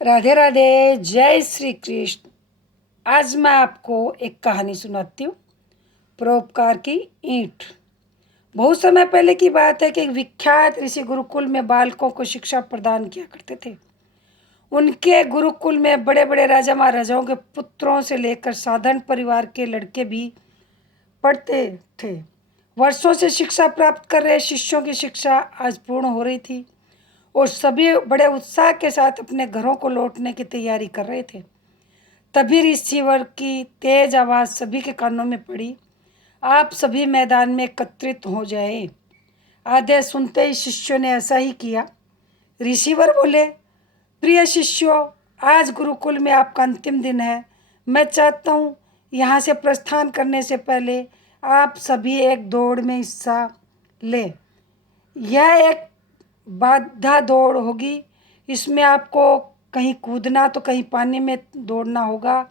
राधे राधे, जय श्री कृष्ण। आज मैं आपको एक कहानी सुनाती हूँ, परोपकार की ईंट। बहुत समय पहले की बात है कि एक विख्यात ऋषि गुरुकुल में बालकों को शिक्षा प्रदान किया करते थे। उनके गुरुकुल में बड़े बड़े राजा महाराजाओं के पुत्रों से लेकर साधारण परिवार के लड़के भी पढ़ते थे। वर्षों से शिक्षा प्राप्त कर रहे शिष्यों की शिक्षा आज पूर्ण हो रही थी और सभी बड़े उत्साह के साथ अपने घरों को लौटने की तैयारी कर रहे थे। तभी रिसीवर की तेज आवाज़ सभी के कानों में पड़ी, आप सभी मैदान में एकत्रित हो जाएं। आदेश सुनते ही शिष्यों ने ऐसा ही किया। रिसीवर बोले, प्रिय शिष्यों, आज गुरुकुल में आपका अंतिम दिन है। मैं चाहता हूँ यहाँ से प्रस्थान करने से पहले आप सभी एक दौड़ में हिस्सा लें। यह एक बाधा दौड़ होगी। इसमें आपको कहीं कूदना तो कहीं पानी में दौड़ना होगा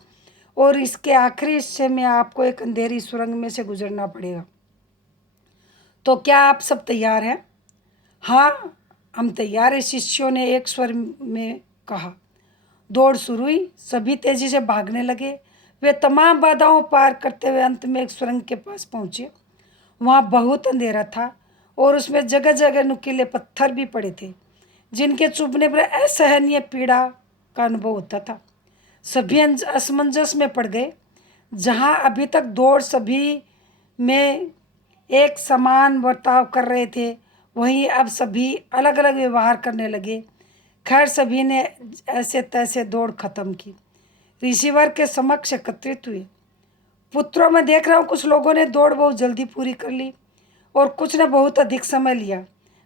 और इसके आखिरी हिस्से में आपको एक अंधेरी सुरंग में से गुजरना पड़ेगा। तो क्या आप सब तैयार हैं? हाँ, हम तैयार हैं, शिष्यों ने एक स्वर में कहा। दौड़ शुरू हुई। सभी तेजी से भागने लगे। वे तमाम बाधाओं पार करते हुए अंत में एक सुरंग के पास पहुंचे। वहाँ बहुत अंधेरा था और उसमें जगह जगह नुकीले पत्थर भी पड़े थे, जिनके चुभने पर असहनीय पीड़ा का अनुभव होता था। सभी असमंजस में पड़ गए। जहाँ अभी तक दौड़ सभी में एक समान बर्ताव कर रहे थे, वहीं अब सभी अलग अलग व्यवहार करने लगे। खैर, सभी ने ऐसे तैसे दौड़ खत्म की। रिसीवर के समक्ष एकत्रित हुए। पुत्रों में देख रहा हूँ कुछ लोगों ने दौड़ बहुत जल्दी पूरी कर ली और कुछ ने बहुत अधिक समय लिया।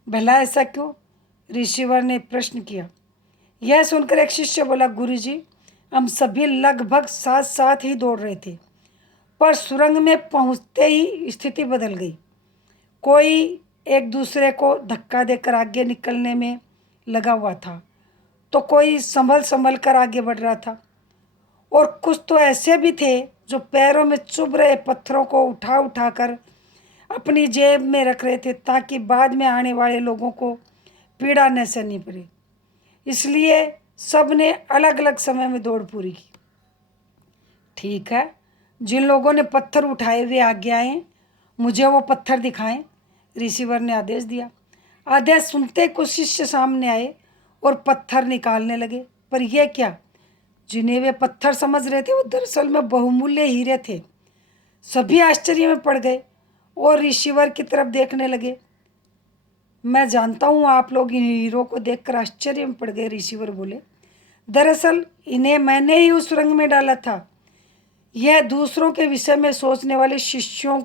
भला ऐसा क्यों? रिसीवर ने प्रश्न किया। यह सुनकर एक शिष्य बोला, गुरुजी, हम सभी लगभग साथ साथ ही दौड़ रहे थे, पर सुरंग में पहुंचते ही स्थिति बदल गई। कोई एक दूसरे को धक्का देकर आगे निकलने में लगा हुआ था, तो कोई संभल संभल कर आगे बढ़ रहा था, और कुछ तो ऐसे भी थे जो पैरों में चुभ रहे पत्थरों को उठा उठा कर अपनी जेब में रख रहे थे, ताकि बाद में आने वाले लोगों को पीड़ा न सहनी पड़े। इसलिए सब ने अलग अलग समय में दौड़ पूरी की। ठीक है, जिन लोगों ने पत्थर उठाए वे आगे आए, मुझे वो पत्थर दिखाएं, रिसीवर ने आदेश दिया। आदेश सुनते कुछ शिष्य सामने आए और पत्थर निकालने लगे। पर यह क्या? जिन्हें वे पत्थर समझ रहे थे वो दरअसल में बहुमूल्य हीरे थे। सभी आश्चर्य में पड़ गए और रिसीवर की तरफ देखने लगे। मैं जानता हूँ आप लोग इन हीरो को देखकर आश्चर्य में पड़ गए, रिसीवर बोले। दरअसल इन्हें मैंने ही उस सुरंग में डाला था। यह दूसरों के विषय में सोचने वाले शिष्यों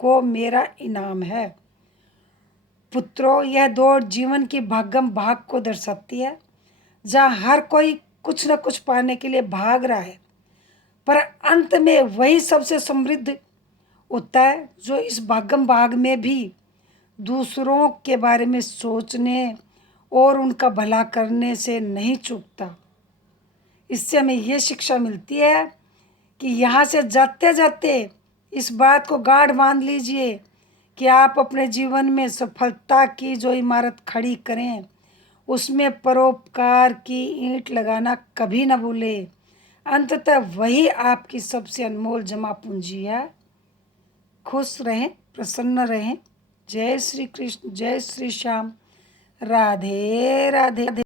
को मेरा इनाम है। पुत्रों, यह दौड़ जीवन की भागम भाग को दर्शाती है, जहाँ हर कोई कुछ न कुछ पाने के लिए भाग रहा है, पर अंत में वही सबसे समृद्ध होता है जो इस भागम भाग में भी दूसरों के बारे में सोचने और उनका भला करने से नहीं चूकता। इससे हमें ये शिक्षा मिलती है कि यहाँ से जाते जाते इस बात को गाढ़ बांध लीजिए कि आप अपने जीवन में सफलता की जो इमारत खड़ी करें, उसमें परोपकार की ईंट लगाना कभी न भूलें। अंततः वही आपकी सबसे अनमोल जमा पूंजी है। खुश रहें, प्रसन्न रहें। जय श्री कृष्ण, जय श्री श्याम। राधे राधे।